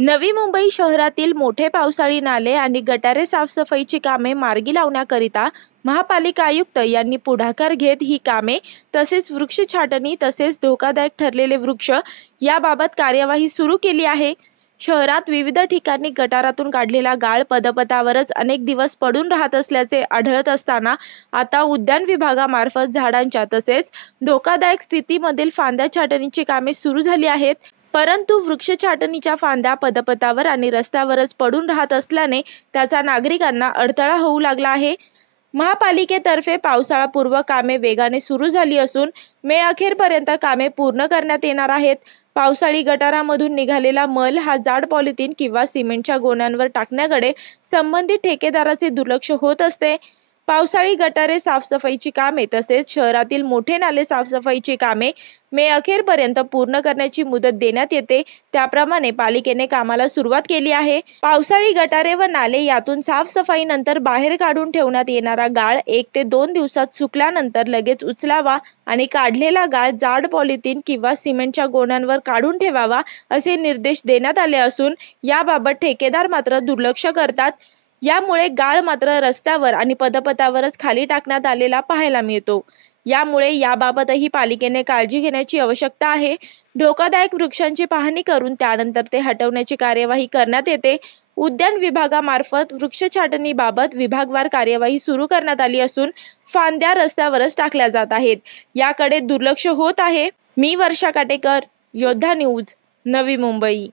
नवी मुंबई शहरातील मोठे पावसाळी नाले आणि गटारे साफसफाईची कामे मार्गी लावण्याकरिता महापालिका आयुक्त यांनी पुढाकार घेत ही कामे तसेच वृक्ष छाटणी तसेच धोकादायक ठरलेले वृक्ष याबाबत कार्यवाही सुरू केली आहे। शहरात विविध ठिकाणी गटारातून काढलेला गाळ पदपथावरच अनेक दिवस पडून राहत असल्याचे आढळत असताना आता उद्यान विभागामार्फत झाडांच्या तसेच धोकादायक स्थितीमधील फांद्या छाटणीची कामे सुरू झाली आहेत। परंतु वृक्ष छाटणीच्या फांद्या पदपथावर आणि रस्त्यावरच पडून राहत असल्याने त्याचा नागरिकांना अडथळा होऊ लागला आहे। महापालिकेतर्फे पावसाळापूर्व कामे वेगाने सुरू झाली असून मे अखेरपर्यंत कामे पूर्ण करण्यात येणार आहेत। पावसाळी गटारामधून निघालेला मल हा जाड पॉलिथिन किंवा सिमेंटच्या गोण्यांवर टाकण्याकडे संबंधित ठेकेदाराचे दुर्लक्ष होत असते। पावसाळी गटारे साफसफाईची कामे तसेच शहरातील मोठे नाले साफसफाईची कामे मे अखेरपर्यंत पूर्ण करण्याची मुदत देण्यात येते। त्याप्रमाणे पालिकेने कामाला सुरुवात केली आहे। पावसाळी गटारे व नाले यातून साफसफाईनंतर बाहेर काढून ठेवण्यात येणारा गाळ 1 ते 2 दिवसात सुकल्यानंतर लगेच उचलावा आणि काढलेला गाळ जाड पॉलिथिन किंवा सिमेंटच्या गोण्यांवर काढून ठेवावा असे निर्देश देण्यात आले असून याबाबत ठेकेदार मात्र दुर्लक्ष करतात। यामुळे गाळ मात्र रस्त्यावर आणि पदपथावरच खाली टाकण्यात आलेला पाहायला मिळतो। यामुळे याबाबतही पालिकेने काळजी घेण्याची आवश्यकता आहे। धोकादायक वृक्षांची पाहणी करून त्यानंतर ते हटवण्याची कार्यवाही करण्यात येते। उद्यान विभागामार्फत वृक्ष छाटणीबाबत विभागवार कार्यवाही सुरू करण्यात आली असून फांद्या रस्त्यावरच टाकल्या जात आहेत। याकडे दुर्लक्ष होत आहे। मी वर्षा काटेकर, योद्धा न्यूज, नवी मुंबई।